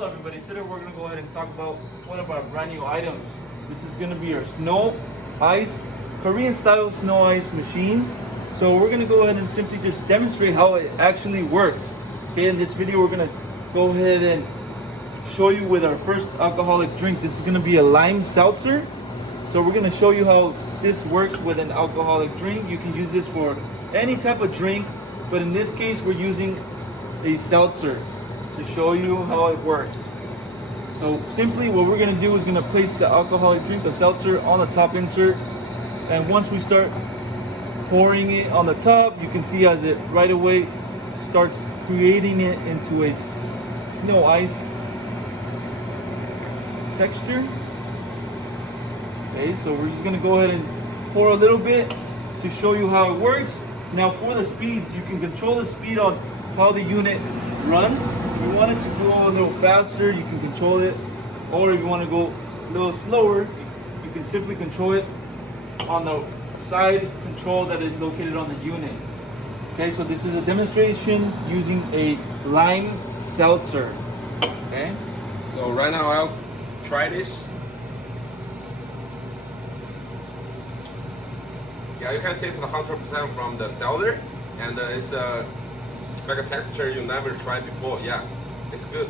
Hello everybody, today we're going to go ahead and talk about one of our brand new items. This is going to be our snow ice, Korean style snow ice machine. So we're going to go ahead and simply just demonstrate how it actually works. Okay, in this video we're going to go ahead and show you with our first alcoholic drink. This is going to be a lime seltzer. So we're going to show you how this works with an alcoholic drink. You can use this for any type of drink, but in this case we're using a seltzer to show you how it works. So simply what we're going to do is going to place the alcoholic drink, the seltzer, on the top insert, and once we start pouring it on the top, you can see as it right away starts creating it into a snow ice texture. Okay, so we're just going to go ahead and pour a little bit to show you how it works. Now for the speeds, you can control the speed on how the unit runs. If you want it to go a little faster, you can control it, or if you want to go a little slower, you can simply control it on the side control that is located on the unit. Okay, so this is a demonstration using a lime seltzer. Okay, So right now I'll try this. Yeah, you can taste the 100% from the seltzer, and it's like a texture you never tried before. Yeah, it's good.